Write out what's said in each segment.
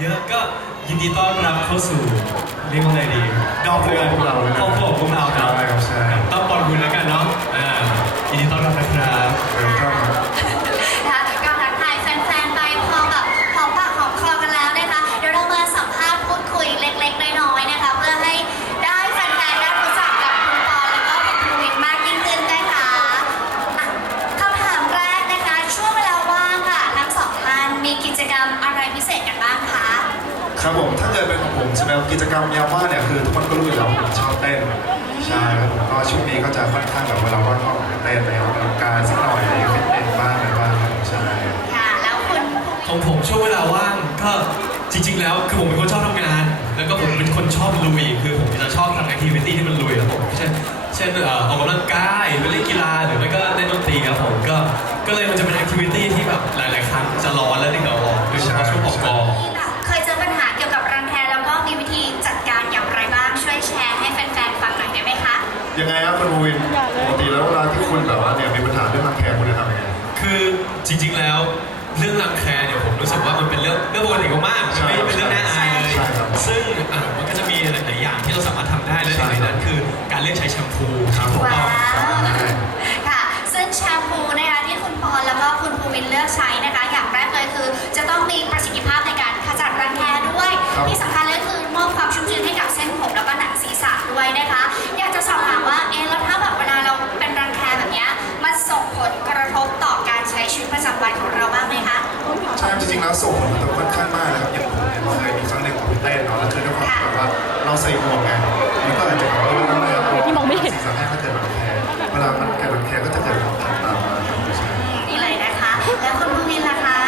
เยอะก็ยินดีต้อนรับเข้าสู่เรียกว่าอะไรดีดอกเรือพวกเราเลยครอบครัวของพวกเราเนาะใช่ครับใช่ ต้องปอนคุณแล้วกันเนาะอ่ายินดีต้อนรับนะครับ ของผมใช่ไหมครับกิจกรรมยามว่างเนี่ยคือทุกคนก็รู้อยู่แล้วผมชอบเต้นใช่ครับผมก็ช่วงนี้ก็จะค่อนข้างแบบเวลาว่างก็ออกมาเต้นไปออกกำลังกายสักหน่อยอะไรฟิตเนสบ้างอะไรบ้างครับใช่ ค่ะ แล้วคุณของผมช่วงเวลาว่างก็จริง ๆ แล้วคือผมเป็นคนชอบทำงาน แล้วก็ผมเป็นคนชอบลุย คือผมจะชอบทำแอคทิวิตี้ที่มันลุยครับผมเช่นเช่นเอ่อออกกำลังกายหรือเล่นกีฬา จริง ๆ แล้วเรื่องรังแคเนี่ยผมรู้สึกว่ามันเป็นเรื่องเรื่องปกติมากๆมันไม่เป็นเรื่องน่าอายเลย ใช่ครับซึ่งอะมันก็จะมีหลายๆอย่างที่เราสามารถทำได้และหนึ่งในนั้นคือการเลือกใช้แชมพูครับผม ว้าวใช่ค่ะ ซึ่งแชมพูนะคะที่คุณปอนแล้วก็คุณภูวินเลือกใช้นะคะ อย่างแรกเลยคือ จะต้องมีประสิทธิภาพในการขจัดรังแคด้วย ครับ ที่สำคัญเลยคือ ส่งผลกระทบค่อนข้างมากนะครับอย่างผมเนี่ยเคยมีครั้งหนึ่งผมไปเต้นเนาะแล้วคือด้วยความที่แบบว่าเราใส่หมวกไงมันก็อาจจะแบบว่าเรื่องเนื้อที่มองไม่เห็นสีสันให้ถ้าเกิดรังแคเวลามันเกิดรังแคก็จะเกิดความคันตามมาครับใช่นี่เลยนะคะ แล้วคุณภูวินล่ะคะ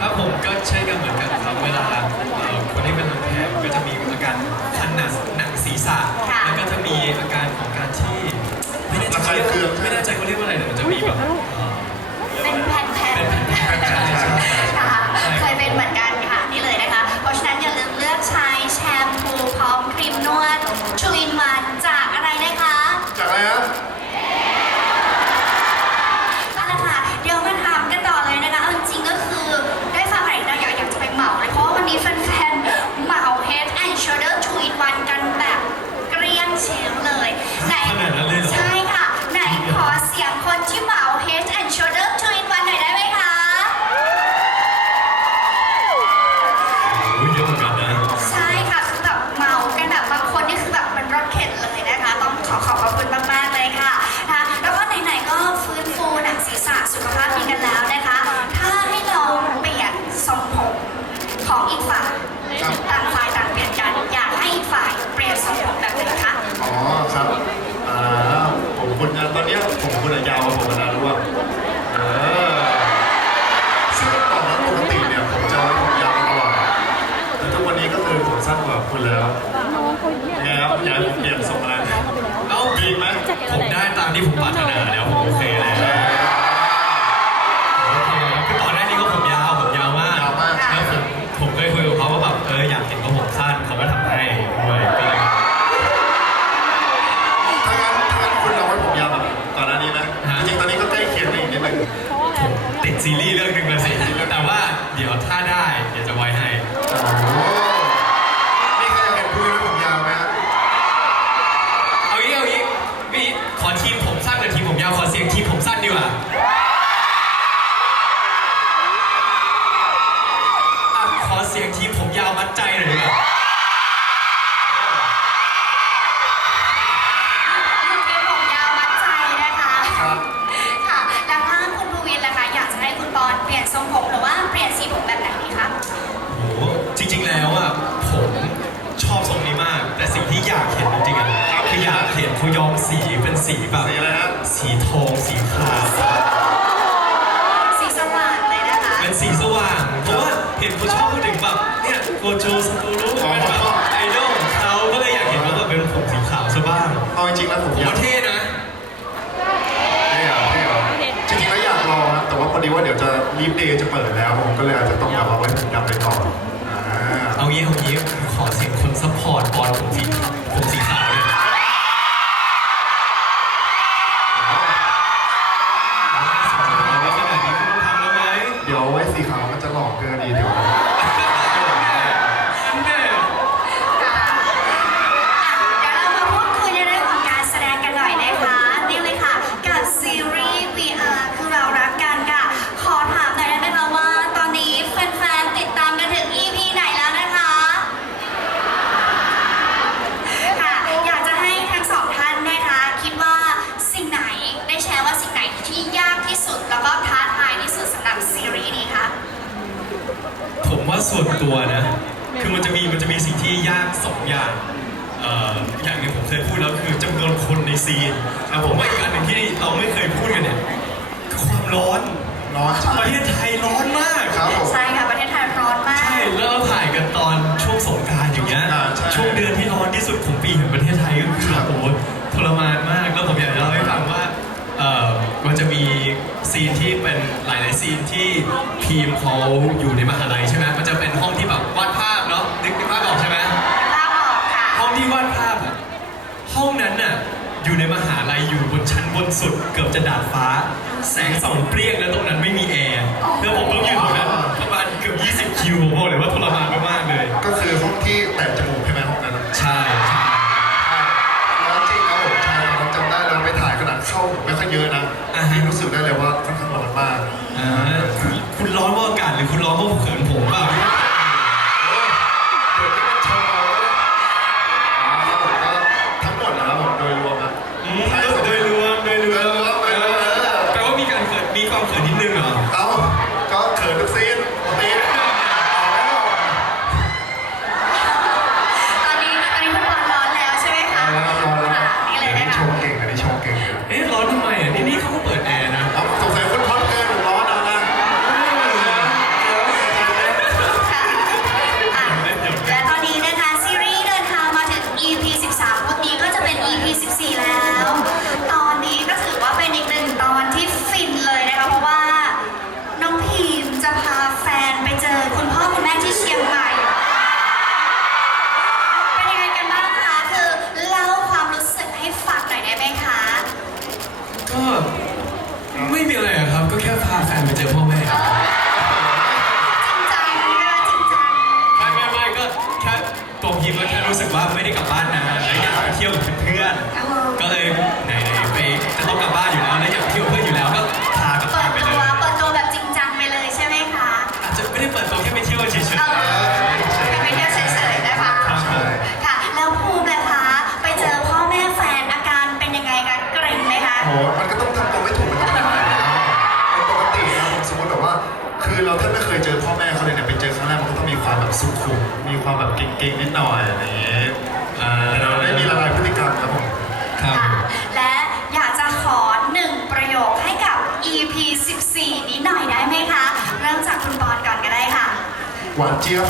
ครับผมก็เช่นกันเหมือนกันครับเวลาเอ่อคนที่เป็นรังแคมันก็จะมีอาการคันหนังหนังศีรษะค่ะ แล้วก็จะมีอาการของการที่ไม่แน่ใจระคายเคืองไม่แน่ใจเขาเรียกว่าอะไรแต่มันจะมีแบบ สั้นกว่าคุณแล้วไงครับอยากให้ผมเปลี่ยนทรงอะไร เอ้าดีไหมผมได้ตามที่ผมปรารถนา คะครับ ค่ะแล้วถ้าคุณภูวินล่ะคะอยากจะให้คุณปอนเปลี่ยนทรงผมหรือว่าเปลี่ยนสีผมแบบไหนดีคะโอ้โหจริงๆแล้วอะผมชอบทรงนี้มาก แต่สิ่งที่อยากเห็นจริงๆอะคืออยากเห็นเขาย้อมสีเป็นสีแบบสีอะไรฮะ สีทอง จะเปิดแล้ว ผมก็เลยอาจจะต้องแบบเอาไว้ผมดำไปก่อนอาเอางี้เอางี้ผขอสิ่งคนซัพพอร์ตบอลผมสีผมสีขาวเลยเดี๋ยวไว้สีขาวมันจะหลอกเกินดีเดี๋ยว ในซีนนะผมว่าอีกอันหนึ่งที่เราไม่เคยพูดกันเนี่ยความร้อนร้อนประเทศไทยร้อนมาก ครับใช่ค่ะประเทศไทยร้อนมากใช่แล้วเราถ่ายกันตอนช่วงสงการอย่างเงี้ยช่ช่วงเดือนที่ร้อนที่สุดของปีของประเทศไทยก็คือแบบโอ้โหทรมานมากแล้วผมอยากจะเล่าให้ฟังว่าเออมันจะมีซีนที่เป็นหลาย ๆ ซีนที่ทีมเขาอยู่ในมหาลัยใช่ไหมมันจะเป็นห้องที่แบบวาดภาพ ในมหาลัยอยู่บนชั้นบนสุดเกือบจะดาดฟ้า แสงส่องเปรี้ยงแล้วตรงนั้นไม่มีแอร์แล้วผมต้องยืนอยู่นั้นประมาณเกือบ 20 คิวผมบอกเลยว่าทรมานมากๆเลย ก็คือห้องที่แตะจมูก Devolver. cualquier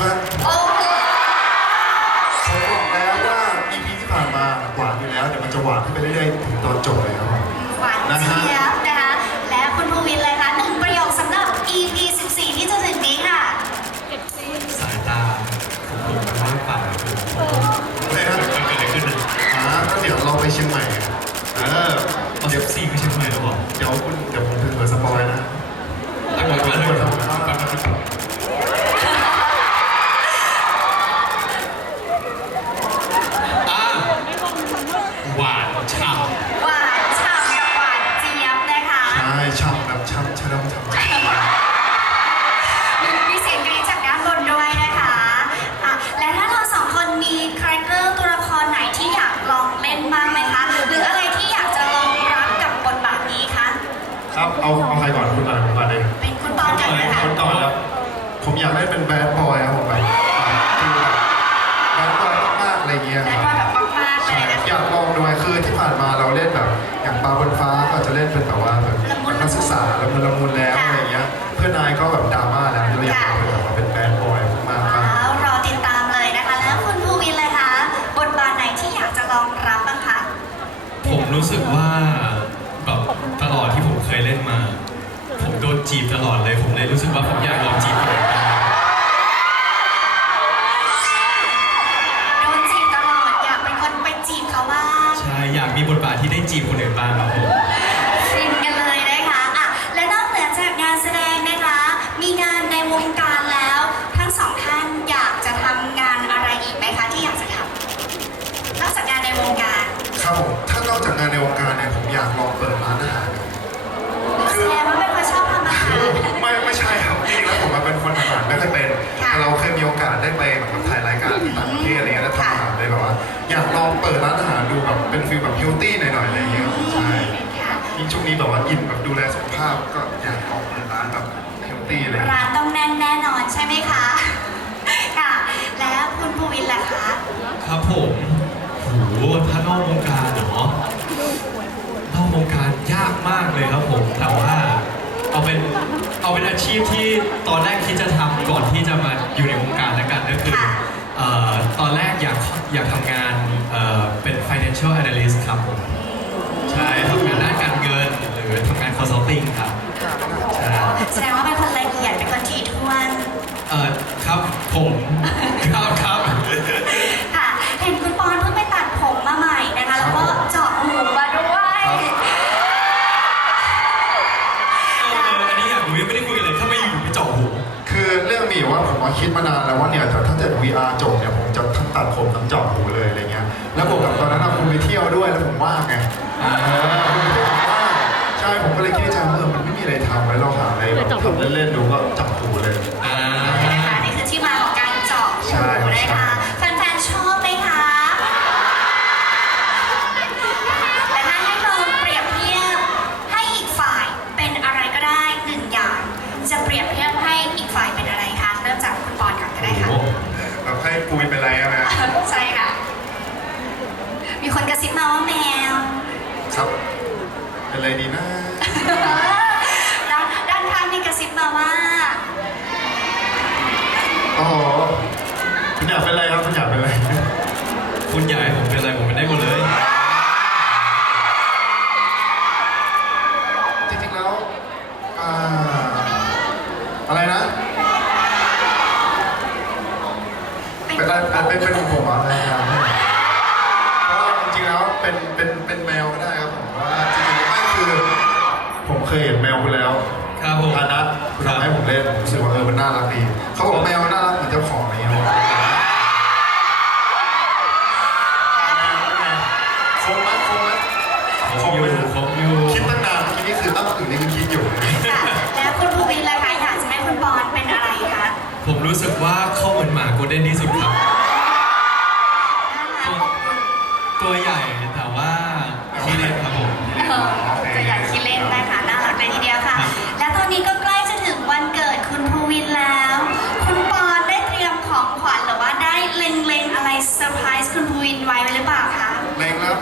เอาใครก่อนคุณตอนก่อนเลยคุณตอนก่อนเลยค่ะคุณตอนแล้ว ผมอยากได้เป็นแบดบอยครับผมคือแบบอยากะไรเงี้ยอยากลองด้วยคือที่ผ่านมาเราเล่นแบบ อย่างปลาบนฟ้าก็จะเล่นเป็นแบบว่าแบบนักศึกษาละมุนละมุนแล้วอะไรเงี้ย เพื่อนนายก็แบบดราม่าแล้วเราอยาก จีบตลอดเลย ผมเลยรู้สึกว่าผมอยากลองจีบคนอื่นบ้างโดนจีบตลอดอยากเป็นคนไปจีบเขาบ้างใช่อยากมีบทบาทที่ได้จีบคนอื่นบ้างครับผม ยิ่งช่วงนี้แบบว่าอินแบบดูแลสุขภาพก็อยากลองเปิดร้านแบบเฮลตี้อะไรเลย ร้านต้องแน่นแน่นอนใช่ไหมคะ ค่ะ แล้วคุณภูวินล่ะคะ ครับผมโหถ้านอกวงการเหรอนอกวงการยากมากเลยครับผม แต่ว่าเอาเป็นเอาเป็นอาชีพที่ตอนแรกที่จะทำก่อนที่จะมาอยู่ในวงการแล้วกันก็คือค่ะ เอ่อตอนแรกอยากอยากทำงานเอ่อเป็น financial analyst ครับผม ใช่ทำงานด้านการเงินหรือ ทำงาน consulting ครับใช่แสดงว่าเป็นคนละเอียดเป็นคนถี่ถ้วนเอ่อครับผมครับครับค่ะเห็นคุณปอนเพิ่งไปตัดผมมาใหม่นะคะ แล้วก็เจาะหูมาด้วยเอออันนี้อยากรู้ยังไม่ได้คุยกันเลยถ้าไม่อยู่ไปเจาะหูคือเรื่องมีอยู่ว่าผมว่าคิดมานานแล้วว่าเนี่ยถ้าเกิด VR จบเนี่ยผมจะทั้งตัดผมทั้งเจาะหูเลยอะไรเงี้ยแล้วผมกับตอนนั้นอะคุณไปเที่ยวด้วยแล้วผมว่างไง ไรทำไว้เราหาอะไรแบบทำเล่นๆดูก็จับหูเลย วคุณแล้วครับผม ฐานะคุณทำให้ผมเล่นผมรู้สึกว่าเออมันน่ารักดีเขาบอกแมวน่ารักเหมือนเจ้าของอะไรเงี้ยผมคงมั้ยคงมั้ยครบอยู่ครบอยู่คิดตั้งนานเมื่อกี้นี่คือตั้งตื่นนี่คือคิดอยู่ค่ะแล้วคุณภูวินล่ะคะอยากจะให้คุณปอนเป็นอะไรคะผมรู้สึกว่าเข้าเหมือนหมาโกลเด้นที่สุดครับ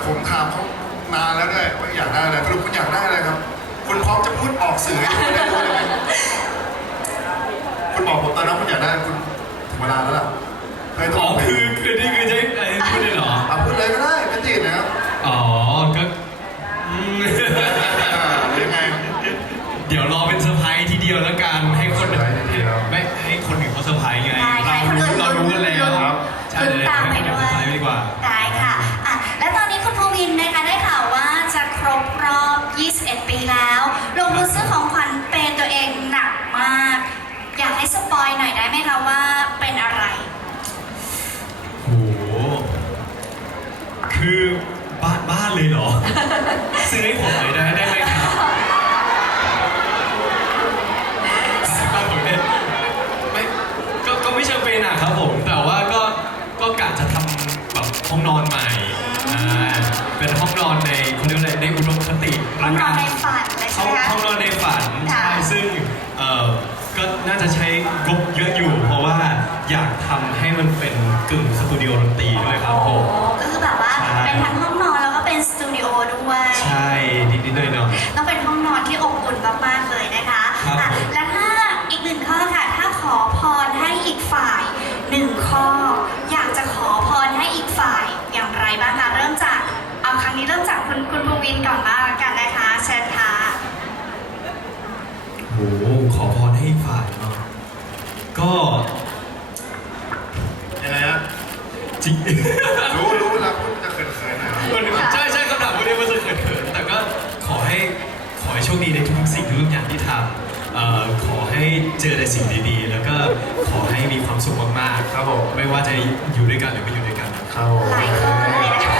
ผมถามเขานานแล้วด้วยว่าอยากได้อะไรสรุปคุณอยากได้อะไรครับ คุณพร้อมจะพูดออกสื่อให้ทุกคนได้รู้เลยไหมคุณบอกผมตอนนั้นคุณอยากได้คุณถึงเวลาแล้วล่ะเคยตอ๋ออบคือคือนี่คือจะให้อะไรพูดเลยเหรออะพูดเลยก็ได้ไม่ติดนะครับ อ๋อก็ คะว่าเป็นอะไรโห คือบ้านบ้านเลยเหรอ ซื้อให้ผมเลยได้ได้ไหมครับบ้านผมเนี่ยไม่ก็ก็ไม่เชิงเป็นอะครับผม แต่ว่าก็ก็กะจะทำแบบห้องนอนมา น่าจะใช้งบเยอะอยู่ เพราะว่าอยากทำให้มันเป็นกึ่งสตูดิโอดนตรีด้วยครับผม ก็คือแบบว่าใช่ เป็นทั้งห้องนอนแล้วก็เป็นสตูดิโอด้วย ใช่นิดๆหน่อย ต้องเป็นห้องนอนที่อบอุ่นมากๆเลยนะคะครับ อะผมและถ้าอีกหนึ่งข้อค่ะ ถ้าขอพรให้อีกฝ่ายหนึ่งข้อ อยากจะขอพรให้อีกฝ่ายอย่างไรบ้างคะ เริ่มจาก เอาครั้งนี้เริ่มจากคุณคุณภูวินก่อนบ้างละกันนะคะเชิญค่ะ ๆโหโอ้โหขอพ ก็ยังไงฮะจริง รู้รู้แล้วคุณจะเขินๆหน่อยครับมันใช่ใช่คำถามไม่ได้ว่าจะเขินๆแต่ก็ขอให้ขอให้โชคดีในทุกๆสิ่งทุกๆอย่างที่ทำเอ่อขอให้เจอแต่สิ่งดีๆ แล้วก็ขอให้มีความสุขมากๆ ครับผมไม่ว่าจะอยู่ด้วยกันหรือไม่อยู่ด้วยกัน ครับผม หลายข้อเลยนะคะ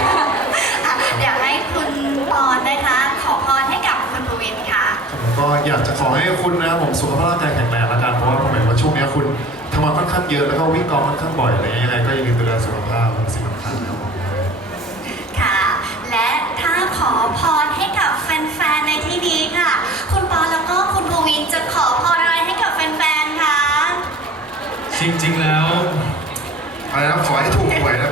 อะเดี๋ยวให้คุณปอนนะคะ ขอพรให้กับคุณภูวินค่ะ ผม ก็อยากจะขอให้คุณนะครับผมสุขภาพร่างกายแข็งแรงแล้วกันเพราะว่าผมเห็นว่าช่วงนี้คุณทำงานค่อนข้างเยอะแล้วก็วิ่งกองค่อนข้างบ่อยอะไรอย่างเงี้ยยังไงก็อย่าลืมดูแลสุขภาพเป็นสิ่งสำคัญนะครับผม ค่ะ และถ้าขอพรให้กับแฟนๆ ในที่นี้ค่ะ คุณปอแล้วก็คุณภูวินจะขอพรอะไรให้กับแฟนๆ คะ จริงๆแล้ว อะไรนะขอให้ถูกหวยนะ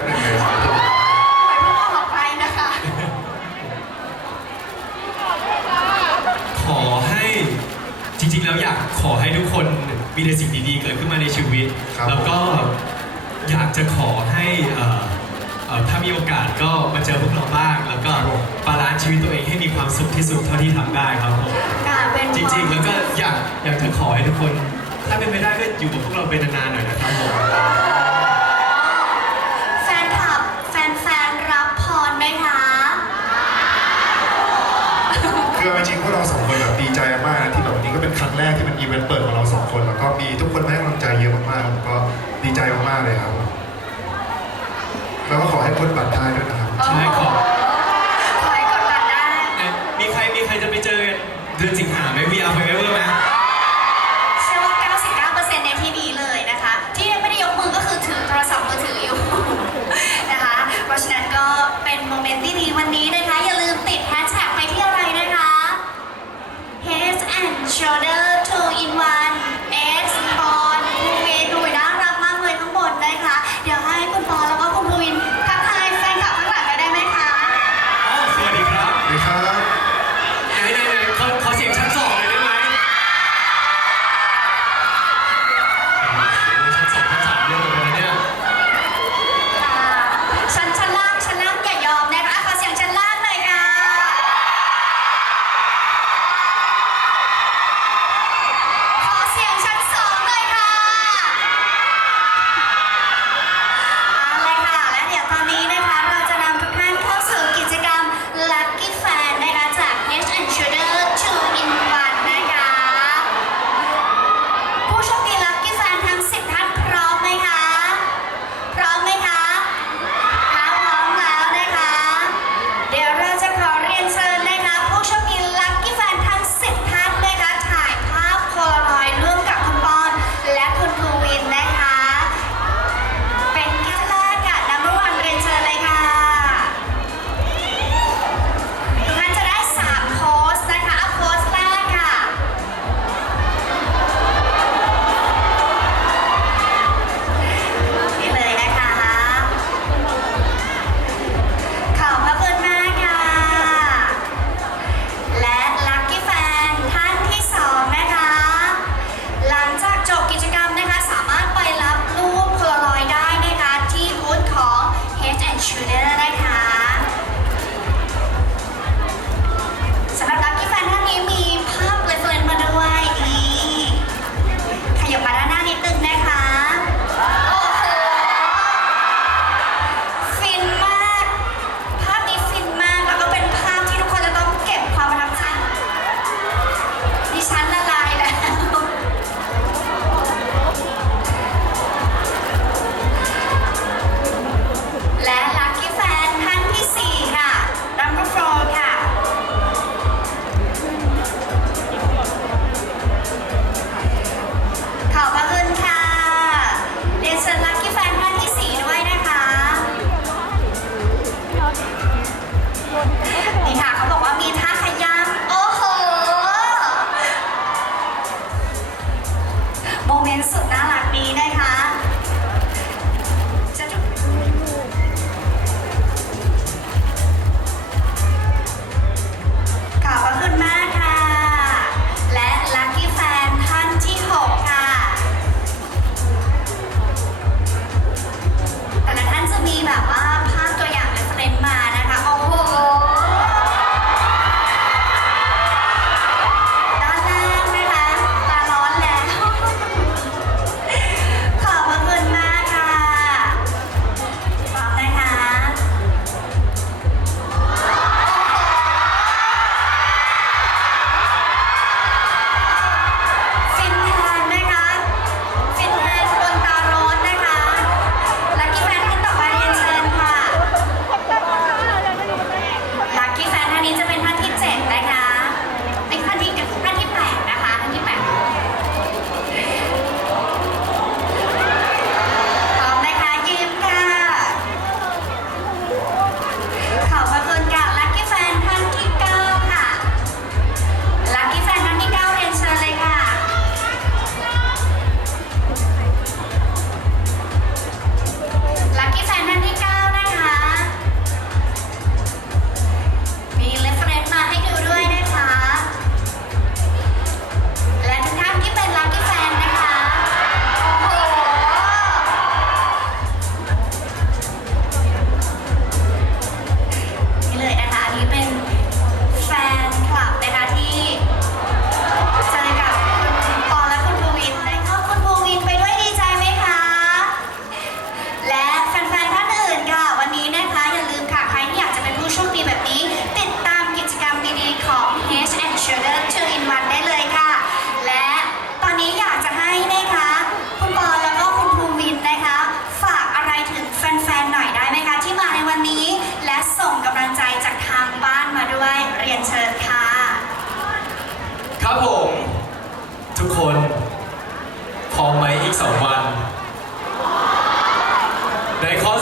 แล้วอยากขอให้ทุกคนมีแต่สิ่งดีๆ เกิดขึ้นมาในชีวิตแล้วก็อยากจะขอให้เอ่อเอ่อถ้ามีโอกาสก็มาเจอพวกเราบ้าง แล้วก็บาลานซ์ชีวิตตัวเองให้มีความสุขที่สุดเท่าที่ทำได้ครับผมค่ะเป็นจริงๆ แล้วก็อยากอยากจะขอให้ทุกคน ถ้าเป็นไปได้ก็อยู่กับพวกเราเป็นนานๆหน่อยนะครับผมแฟนคลับแฟนๆรับพรไหมคะ คือเอาจริงๆพวกเราสองคนแบบดี ใจมากนะที่แบบวันนี้ก็เป็นครั้งแรกที่เป็นอีเวนต์เปิดของเราสองคน แล้วก็มีทุกคนให้กำลังใจเยอะมากๆผมก็ดีใจมากๆเลยครับ แล้วก็ขอให้พ้นบัตรได้ด้วยนะครับ ใช่ขอขอให้กดบัตรได้เอ๊ะมีใครมีใครจะไปเจอกันเดือนสิงหาไหม VR Forever ไหม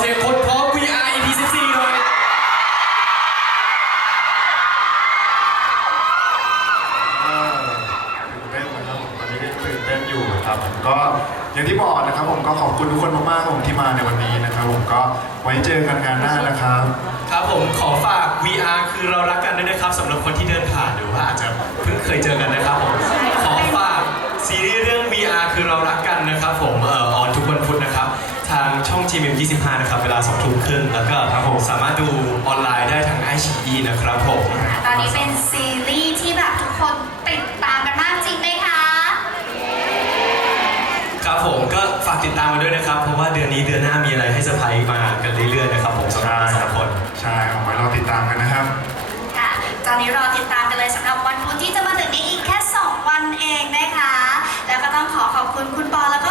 สียงคนพร้อม VR EP 14หน่อยตื่นเต้นนะครับผมตอนนี้ก็ตื่นเต้นอยู่ครับผมก็อย่างที่บอกนะครับผมก็ขอบคุณทุกคนมากๆผมที่มาในวันนี้นะครับผมก็ไว้เจอกันงานหน้านะครับ ครับผมขอฝาก VR คือเรารักกันด้วยนะครับสำหรับคนที่เดินผ่านหรือว่าอาจจะเพิ่งเคยเจอกันนะครับผมขอฝากซีรีส์เรื่อง VR คือเรารักกันนะครับผมเอ่อ GMM 25 นะครับ เวลา2ทุ่มครึ่งแล้วก็ครับผมสามารถดูออนไลน์ได้ทางไอชีนะครับผมตอนนี้เป็นซีรีส์ที่แบบทุกคนติดตามกันมากจริงไหมคะ ครับผมก็ฝากติดตามมาด้วยนะครับ เพราะว่าเดือนนี้เดือนหน้ามีอะไรให้เซอร์ไพรส์มากันเรื่อยๆนะครับผมสำหรับเราสามคน ใช่เอาไว้รอติดตามกันนะครับ ค่ะ ตอนนี้รอติดตามกันเลยสำหรับวันพุธที่จะมาถึงนี้อีกแค่ 2 วันเองนะคะ แล้วก็ต้องขอขอบคุณคุณปอแล้วก็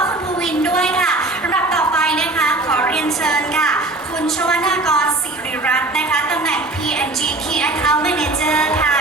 GTN Account Manager ค่ะ